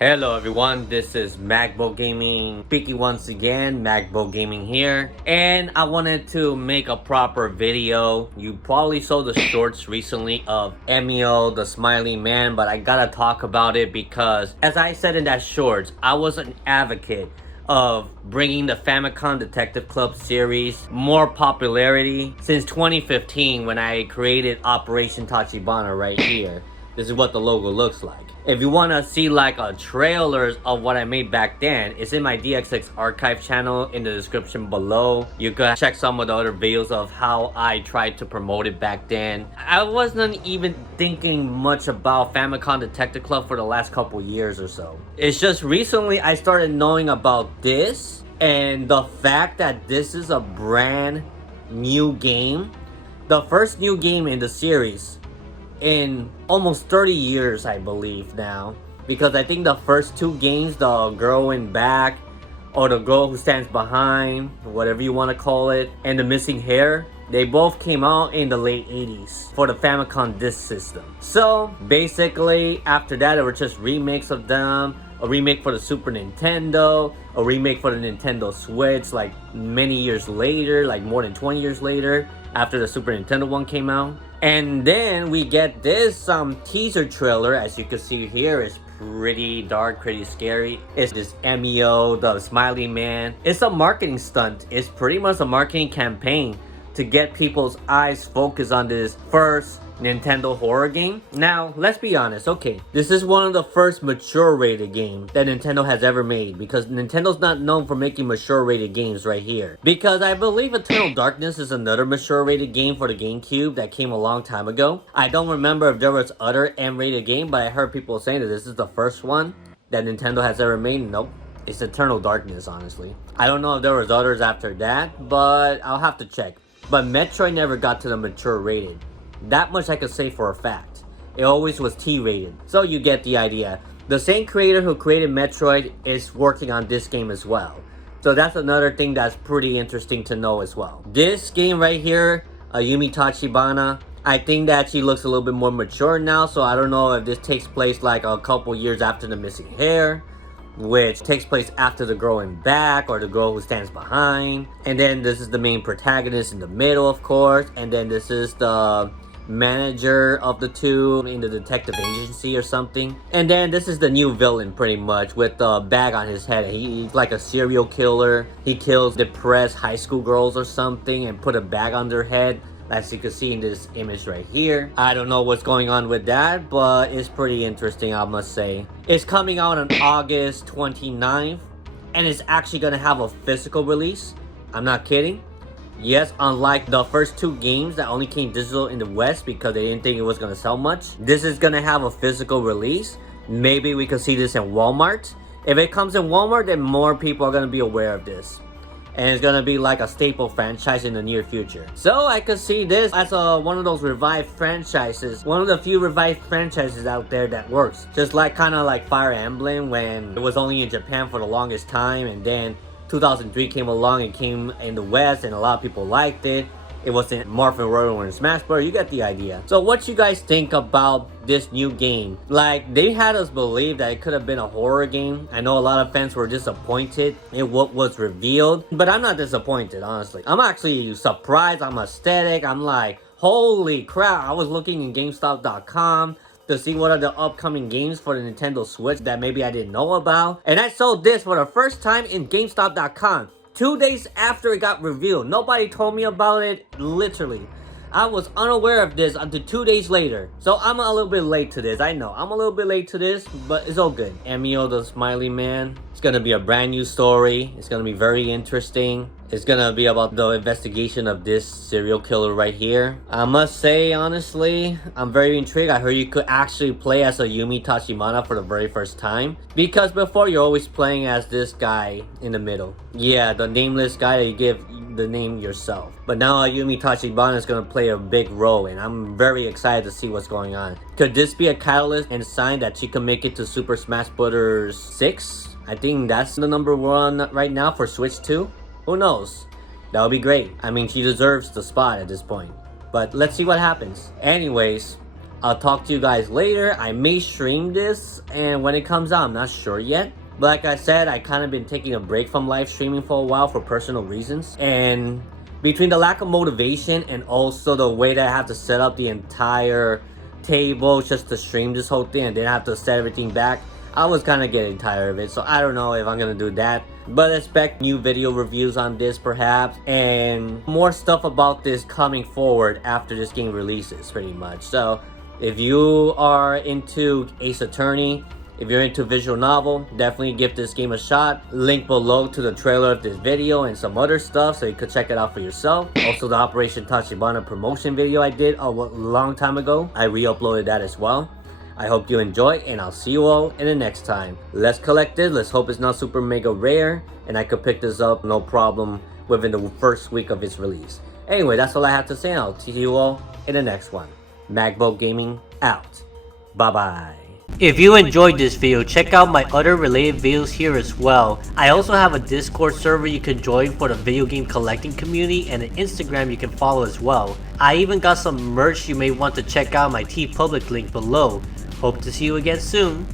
Hello everyone, this is Magbo Gaming speaking once again. Magbo Gaming here, and I wanted to make a proper video. You probably saw the shorts recently of Emio the Smiling Man, but I gotta talk about it because, as I said in that shorts, I was an advocate of bringing the Famicom Detective Club series more popularity since 2015 when I created Operation Tachibana right here. This is what the logo looks like. If you want to see like a trailers of what I made back then, it's in my DXX archive channel in the description below. You can check some of the other videos of how I tried to promote it back then. I wasn't even thinking much about Famicom Detective Club for the last couple years or so. It's just recently I started knowing about this, and the fact that this is a brand new game. The first new game in the series in almost 30 years, I believe now, because I think the first two games, the girl in back or the girl who stands behind, whatever you want to call it, and the missing hair, they both came out in the late 80s for the Famicom Disk System. So basically after that, it were just remakes of them, a remake for the Super Nintendo, a remake for the Nintendo Switch like many years later, like more than 20 years later after the Super Nintendo one came out. And then we get this teaser trailer. As you can see here, it's pretty dark, pretty scary. It's this Emio the Smiling Man. It's a marketing stunt. It's pretty much a marketing campaign to get people's eyes focused on this first Nintendo horror game. Now, let's be honest, okay, this is one of the first mature rated games that Nintendo has ever made, because Nintendo's not known for making mature rated games right here. Because I believe Eternal Darkness is another mature rated game for the GameCube that came a long time ago. I don't remember if there was other M-rated game, but I heard people saying that this is the first one that Nintendo has ever made. Nope. It's Eternal Darkness, honestly. I don't know if there was others after that, but I'll have to check. But Metroid never got to the mature rated. That much I could say for a fact. It always was T-rated. So you get the idea. The same creator who created Metroid is working on this game as well. So that's another thing that's pretty interesting to know as well. This game right here, Ayumi Tachibana, I think that she looks a little bit more mature now. So I don't know if this takes place like a couple years after the missing hair, which takes place after the girl in back or the girl who stands behind. And then this is the main protagonist in the middle, of course. And then this is the manager of the two in the detective agency or something. And then this is the new villain pretty much, with the bag on his head. He's like a serial killer. He kills depressed high school girls or something and put a bag on their head, as you can see in this image right here. I don't know what's going on with that, but it's pretty interesting, I must say. It's coming out on August 29th, and it's actually gonna have a physical release. I'm not kidding. Yes, unlike the first two games that only came digital in the West because they didn't think it was gonna sell much, this is gonna have a physical release. Maybe we could see this in Walmart. If it comes in Walmart, then more people are gonna be aware of this. And it's gonna be like a staple franchise in the near future. So I could see this as one of those revived franchises. One of the few revived franchises out there that works. Just like kind of like Fire Emblem, when it was only in Japan for the longest time, and then 2003 came along and came in the West, and a lot of people liked it. It wasn't Morphin Royal or in Smash Bros. You get the idea. So what you guys think about this new game? Like, they had us believe that it could have been a horror game. I know a lot of fans were disappointed in what was revealed, but I'm not disappointed, honestly. I'm actually surprised. I'm ecstatic. I'm like, holy crap. I was looking in GameStop.com to see what are the upcoming games for the Nintendo Switch that maybe I didn't know about. And I saw this for the first time in GameStop.com 2 days after it got revealed. Nobody told me about it, literally. I was unaware of this until 2 days later. So I'm a little bit late to this. I know, I'm a little bit late to this, but it's all good. Emio the Smiling Man. It's gonna be a brand new story. It's gonna be very interesting. It's gonna be about the investigation of this serial killer right here. I must say, honestly, I'm very intrigued. I heard you could actually play as Ayumi Tachibana for the very first time. Because before, you're always playing as this guy in the middle. Yeah, the nameless guy that you give the name yourself. But now Ayumi Tachibana is gonna play a big role, and I'm very excited to see what's going on. Could this be a catalyst and sign that she can make it to Super Smash Bros. 6? I think that's the number one right now for Switch 2. Who knows? That would be great. I mean, she deserves the spot at this point. But let's see what happens. Anyways, I'll talk to you guys later. I may stream this, and when it comes out, I'm not sure yet. But like I said, I kind of been taking a break from live streaming for a while for personal reasons. And between the lack of motivation and also the way that I have to set up the entire table just to stream this whole thing and then I have to set everything back, I was kind of getting tired of it. So I don't know if I'm gonna do that, but expect new video reviews on this perhaps, and more stuff about this coming forward after this game releases pretty much. So if you are into Ace Attorney, if you're into visual novel, definitely give this game a shot. Link below to the trailer of this video and some other stuff so you could check it out for yourself. Also the Operation Tachibana promotion video I did a long time ago, I re-uploaded that as well. I hope you enjoy, and I'll see you all in the next time. Let's collect it. Let's hope it's not super mega rare and I could pick this up no problem within the first week of its release. Anyway, that's all I have to say. I'll see you all in the next one. Magbo Gaming out. Bye bye. If you enjoyed this video, check out my other related videos here as well. I also have a Discord server you can join for the video game collecting community, and an Instagram you can follow as well. I even got some merch you may want to check out, my TeePublic link below. Hope to see you again soon.